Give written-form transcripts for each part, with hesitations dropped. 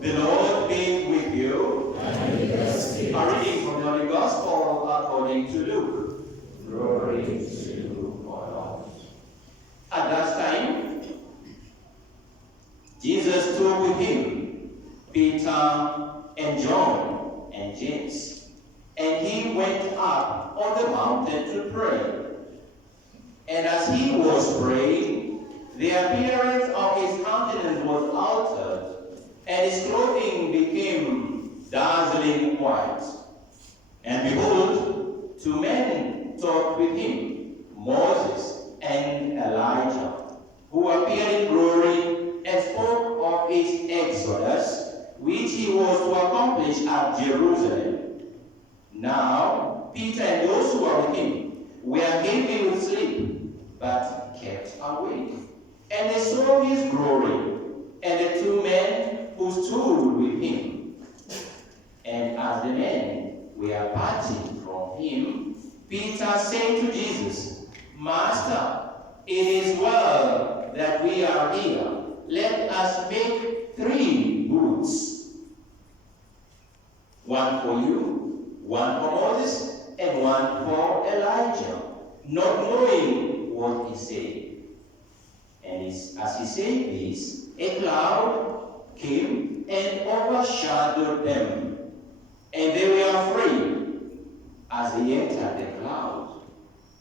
The Lord be with you. And with your spirit. A reading from the Holy Gospel according to Luke. Glory to you, O Lord. At that time, Jesus took with him Peter and John and James, and he went up on the mountain to pray. And as he was praying, the appearance of his countenance was altered, and his clothing became dazzling white. And behold, two men talked with him, Moses and Elijah, who appeared in glory and spoke of his exodus, which he was to accomplish at Jerusalem. Now, Peter and those who were with him were heavy with sleep, but kept awake. And they saw his glory, and the two men who stood with him. And as the men were parting from him, Peter said to Jesus, Master, it is well that we are here. Let us make 3 booths. One for you, one for Moses, and one for Elijah, not knowing what he said. And as he said this, a cloud came and overshadowed them, and they were afraid as they entered the cloud.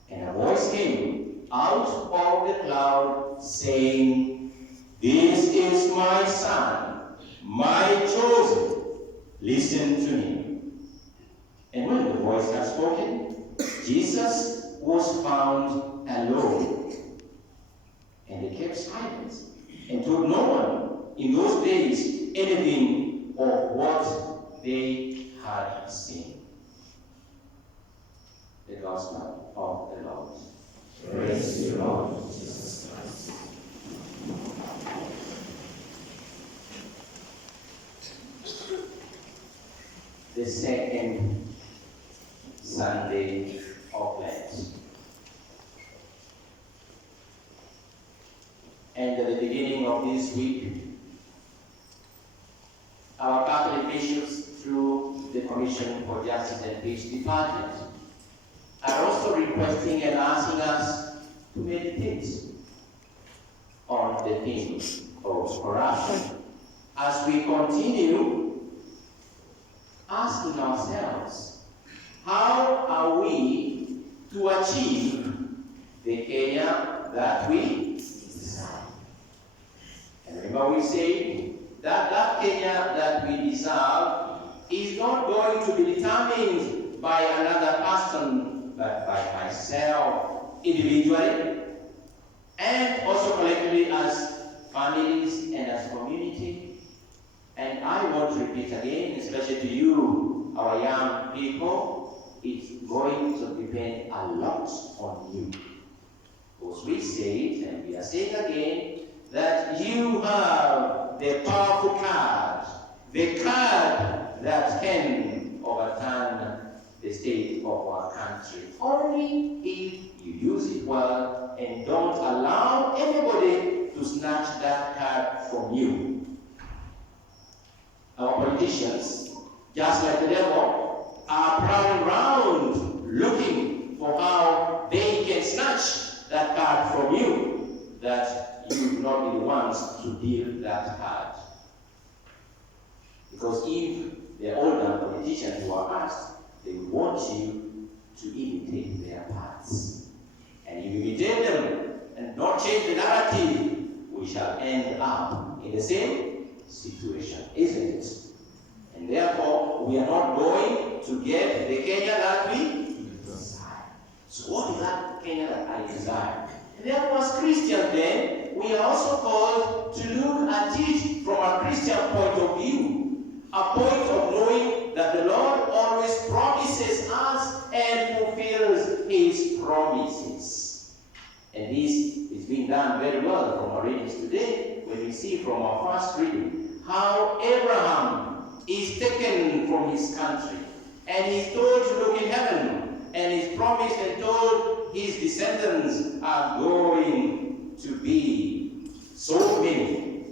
And a voice came out of the cloud, saying, This is my son, my chosen. Listen to him. And when the voice had spoken, Jesus was found alone. And they kept silent and told no one in those days anything of what they had seen. The Gospel of the Lord. Praise you, Lord Jesus Christ. The second Sunday of Lent. And at the beginning of this week, our Catholic bishops, through the Commission for Justice and Peace Department, are also requesting and asking us to meditate on the theme of corruption as we continue asking ourselves, how are we to achieve the Kenya that we desire? And remember, we say that that Kenya that we desire is not going to be determined by another person, but by myself individually, and also collectively as families and as community. And I want to repeat again, especially to you, our young people, it's going to depend a lot on you. Because we say it, and we are saying again, that you have the powerful card, the card that can overturn the state of our country. Only if you use it well and don't allow anybody to snatch that card from you. Our politicians, just like the devil, are prowling around looking for how they can snatch that card from you, that you will not be the ones to deal that card. Because if the older politicians who are asked, they want you to imitate their paths. And if you imitate them and not change the narrative, we shall end up in the same situation, isn't it? And therefore, we are not going to get the Kenya that we desire. So what is that Kenya that I desire? And therefore, as Christians then, we are also called to look at it from a Christian point of view. A point of knowing that the Lord always promises us and fulfills his promises. And this is being done very well from our readings today, when we see from our first reading how Abraham is taken from his country and he's told to look in heaven, and he's promised and told his descendants are going to be so many.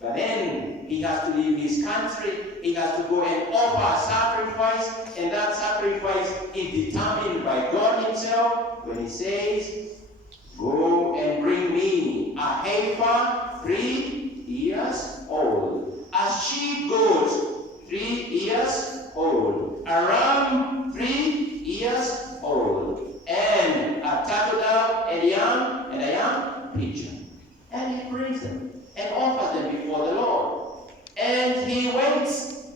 But then he has to leave his country, he has to go and offer a sacrifice, and that sacrifice is determined by God himself when he says, go and bring me a heifer 3 years old, a she-goat 3 years old, a ram 3 years old, and a turtle dove and a young pigeon. And he brings them and offers them before the Lord. And he waits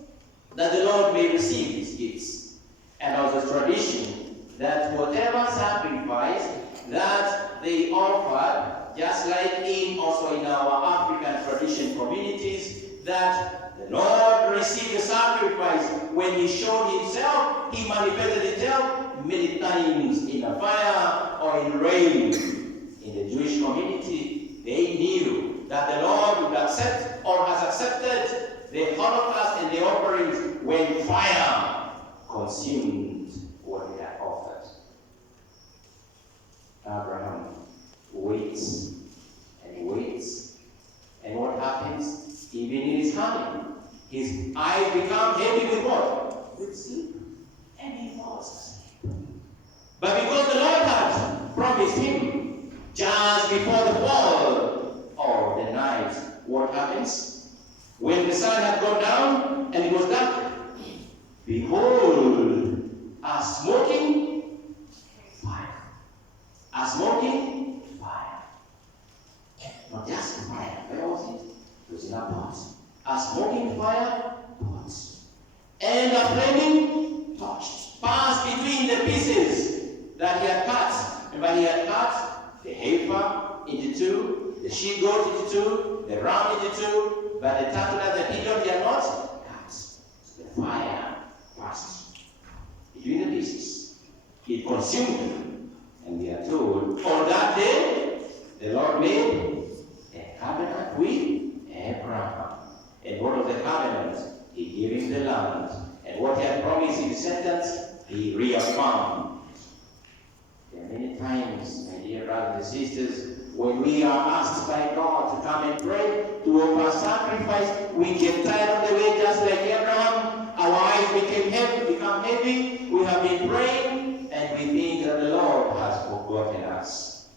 that the Lord may receive his gifts. And also tradition that whatever sacrifice that they offered, just like also in our African tradition communities, that the Lord received the sacrifice when he showed himself, he manifested himself many times in a fire or in rain. In the Jewish community, they knew that the Lord would accept or has accepted the holocaust and the offerings when fire consumed what they had offered. Abraham waits and he waits, and what happens? Even in his coming, his eyes become heavy with what? With sleep, and he falls asleep. But because the Lord had promised him just before the fall of the night, what happens? When the sun had gone down and it was dark, behold, a smoking fire. A smoking fire. Not just fire. Where was it? It was in a pot. A smoking fire pot. And a flaming torch passed between the pieces that he had cut. Remember, he had cut the heifer into two, the she-goat into two, the ram into two, but the turtle and the pigeon he had not cut. So the fire passed between the pieces. It consumed them. And we are told, on that day, the Lord made a covenant with Abraham. And what was the covenant? He gave him the land. And what he had promised in his sentence, he reaffirmed. There are many times, my dear brothers and sisters, when we are asked by God to come and pray, to offer sacrifice, we get tired of the way, just like Abraham. Our eyes become heavy. We have been praying, and we think that the Lord has forgotten us.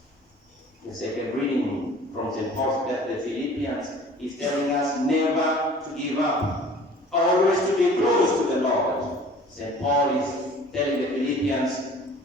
The second reading from St. Paul's letter to the Philippians is telling us never to give up, always to be close to the Lord. St. Paul is telling the Philippians,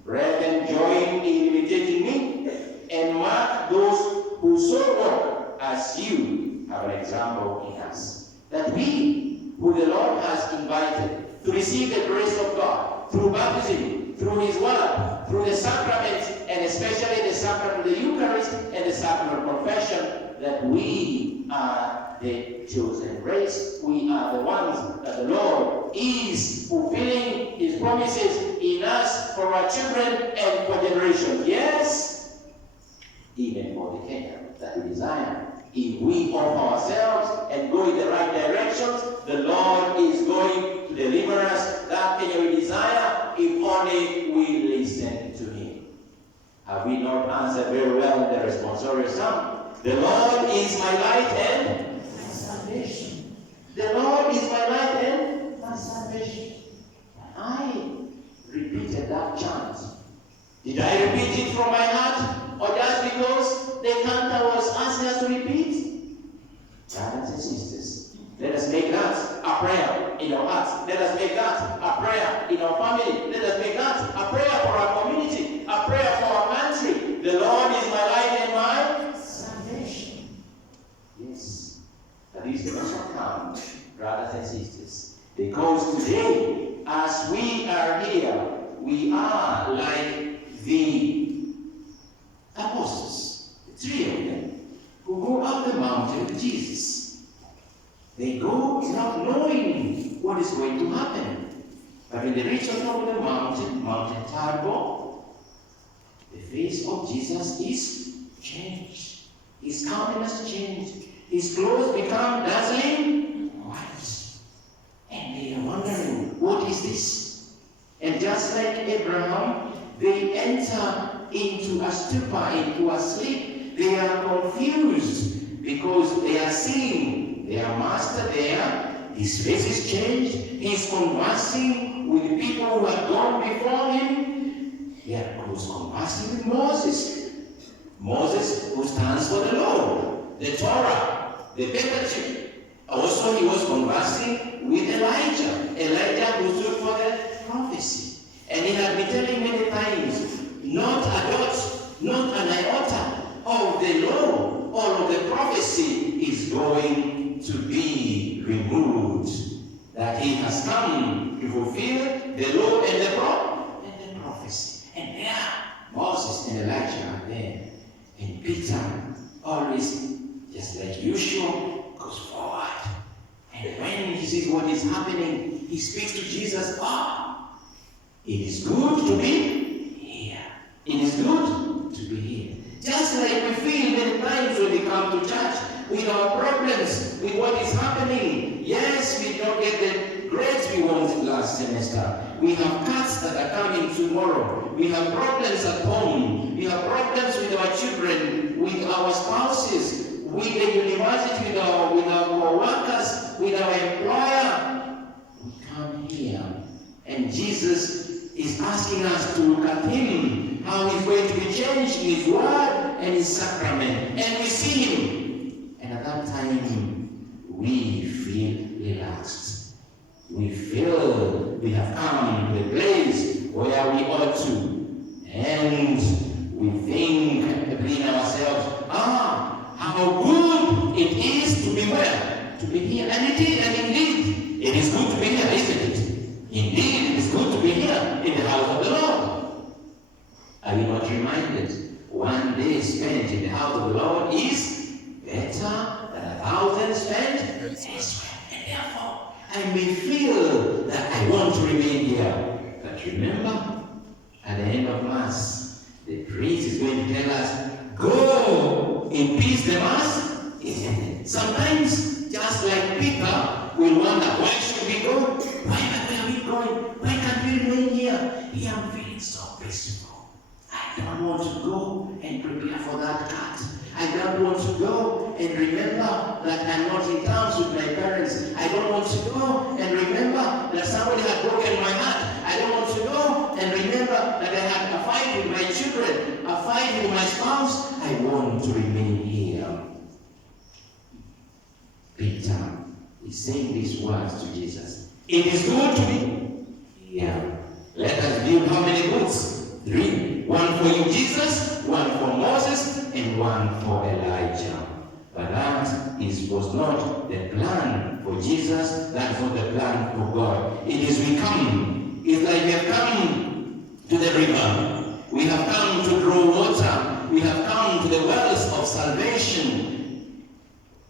brethren, join in imitating me, and mark those who so walk as you have an example in us. That we, who the Lord has invited to receive the grace of God through baptism, through his word, through the sacraments, and especially the sacrament of the Eucharist and the sacrament of confession, that we are the chosen race. We are the ones that the Lord is fulfilling his promises in us for our children and for generations. Yes, even for the kingdom that we desire. If we offer ourselves and go in the right directions, the Lord is going to deliver us that thing we desire, if only we listen to him. Have we not answered very well in the responsorial psalm? The Lord is my light and my salvation. The Lord is my light and my salvation. I repeated that chant. Did I repeat it from my heart? Or just because the cantor was asking us to repeat? Brothers and sisters, let us make that a prayer in our hearts. Let us make that a prayer in our family. Let us make that a prayer for our community, a prayer for our country. The Lord is my light and my salvation. Yes, but this doesn't come, brothers and sisters, because today, as we are here, we are like the apostles, the three of them, who go up the mountain with Jesus. They go not knowing what is going to happen. But when they reach the top of the mountain, Mountain Tabor, the face of Jesus is changed. His countenance changed. His clothes become dazzling white. And they are wondering, what is this? And just like Abraham, they enter into a stupor, into a sleep. They are confused because they are seeing their master there. His face is changed. He's conversing with people who had gone before him. He was conversing with Moses. Moses, who stands for the law, the Torah, the Pentateuch. Also, he was conversing with Elijah. Elijah who stood for the prophecy. And he had been telling many times, not a dot, not an iota of the law, all of the prophecy is going to be removed. That he has come to fulfill the law and the prophecy. And there, Moses and Elijah are there. And Peter, always, just like usual, goes forward. And when he sees what is happening, he speaks to Jesus. It is good to be here. It is good to be here. Just like we feel many times when we come to church with our problems, with what is happening. Yes, we don't get the grades we wanted last semester. We have cuts that are coming tomorrow. We have problems at home. We have problems with our children, with our spouses, with the university, with our co-workers, with our employer. We come here, and Jesus is asking us to look at him, how he's going to be changed in his word and his sacrament. And we see him. And at that time, we feel relaxed. We feel we have come to the place where we ought to. And we think between ourselves, how good it is to be where? To be here. And indeed, it is good to be here, isn't it? Indeed, it is good to be here in the house of the Lord. Are you not reminded? One day spent in the house of the Lord is better than 1,000 spent elsewhere. And therefore, I may feel that I want to remain here. But remember, at the end of Mass, the priest is going to tell us, go in peace, the Mass is ended. Sometimes, just like Peter, we'll wonder, why should we go? Where are we going? Why can't we remain here? Here I'm feeling so peaceful. I don't want to go and prepare for that cut. I don't want to go and remember that I'm not in terms with my parents. I don't want to go and remember that somebody had broken my heart. I don't want to go and remember that I had a fight with my children, a fight with my spouse. I want to remain here. Peter is saying these words to Jesus. It is good to be here. Let us build how many goods? 3. One for you, Jesus, one for Moses, and one for Elijah. But that was not the plan for Jesus. That's not the plan for God. It is we come. It's like we have come to the river. We have come to draw water. We have come to the wells of salvation.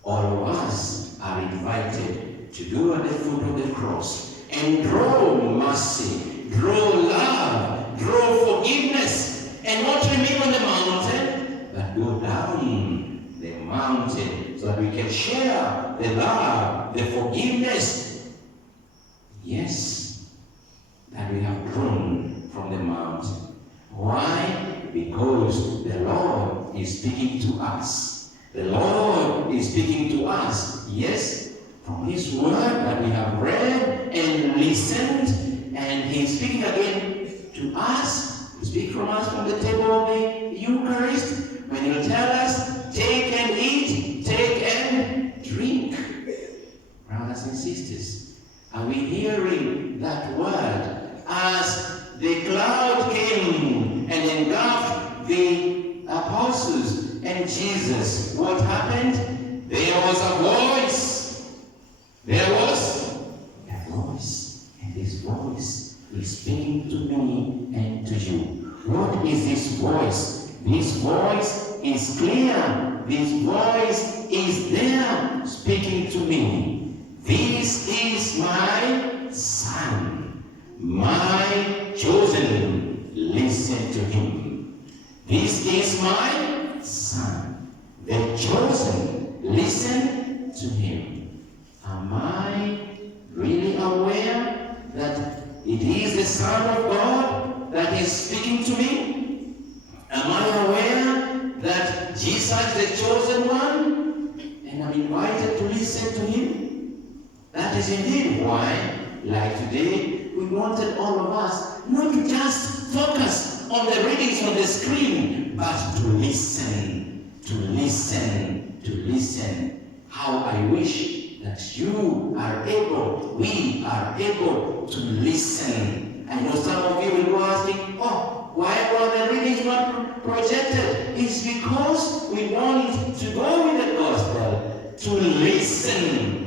All of us are invited to go at the foot of the cross and draw mercy, draw love, draw forgiveness, and not remain on the mountain, but go down the mountain so that we can share the love, the forgiveness, yes, that we have drawn from the mountain. Why? Because the Lord is speaking to us. The Lord is speaking to us, yes, from His Word that we have read and listened, and He's speaking again to us. He speaks from us from the table of the Eucharist, when He'll tell us, take and eat, take and drink. Brothers and sisters, are we hearing that word? As the cloud came and engulfed the apostles and Jesus, what happened? There was a voice. There was a voice. And this voice is speaking to me and to you. What is this voice? This voice is clear. This voice is there speaking to me. This is my Son, my chosen. Listen to Him. This is my Son, the chosen. Listen to Him. Am I really aware that it is the Son of God that is speaking to me? Am I aware that Jesus is the chosen one? And I'm invited to listen to Him? is indeed why, like today, we wanted all of us not to just focus on the readings on the screen, but to listen, to listen, to listen. How I wish that you are able, we are able to listen. I know some of you will be asking, oh, why were the readings not projected? It's because we want to go with the gospel, to listen.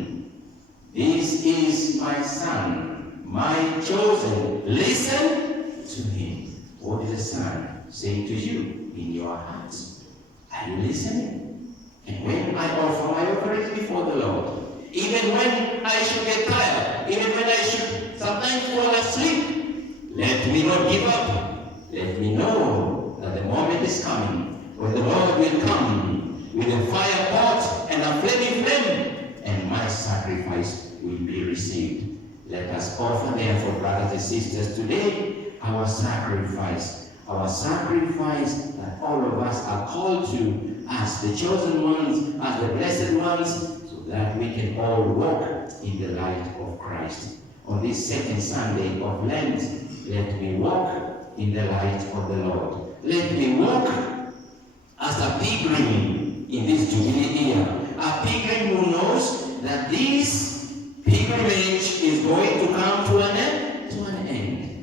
This is my son, my chosen. Listen to him. What is the Son saying to you in your hearts? Are you listening? And when I offer my offerings before the Lord, even when I should get tired, even when I should sometimes fall asleep, let me not give up. Let me know that the moment is coming when the Lord will come with a fire pot and a flaming flame, and my sacrifice will be received. Let us offer, therefore, brothers and sisters, today our sacrifice that all of us are called to as the chosen ones, as the blessed ones, so that we can all walk in the light of Christ. On this second Sunday of Lent, let me walk in the light of the Lord. Let me walk as a pilgrim in this Jubilee year, a pilgrim who knows that this pilgrimage is going to come to an end.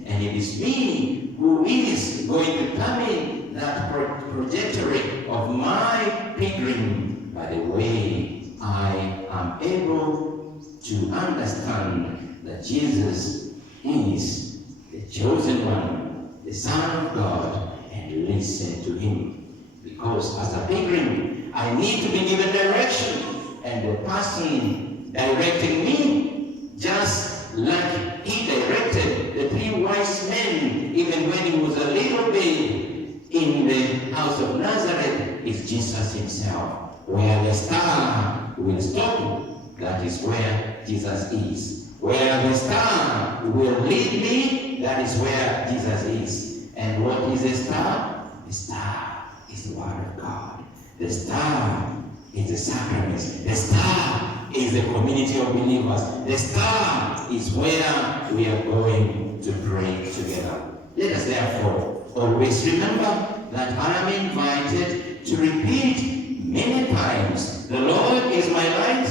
And it is me who is going to determine that trajectory of my pilgrim by the way I am able to understand that Jesus is the chosen one, the Son of God, and listen to him. Because as a pilgrim, I need to be given direction, and the person directing me, just like he directed the 3 wise men, even when he was a little babe in the house of Nazareth, is Jesus himself. Where the star will stop, that is where Jesus is. Where the star will lead me, that is where Jesus is. And what is the star? The star is the Word of God. The star is the sacraments. The star is the community of believers. The star is where we are going to pray together. Let us therefore always remember that I am invited to repeat many times, the Lord is my light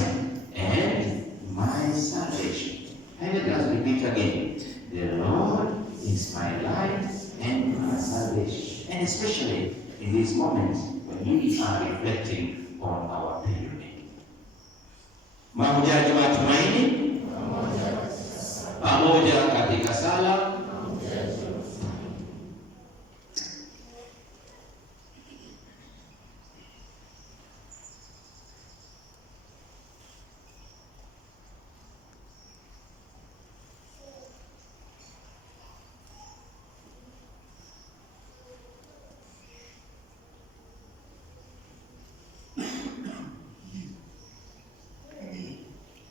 and my salvation. And let us repeat again, the Lord is my light and my salvation. And especially in these moments when we are reflecting on our pilgrimage. Mahujaji wa tumaini pamoja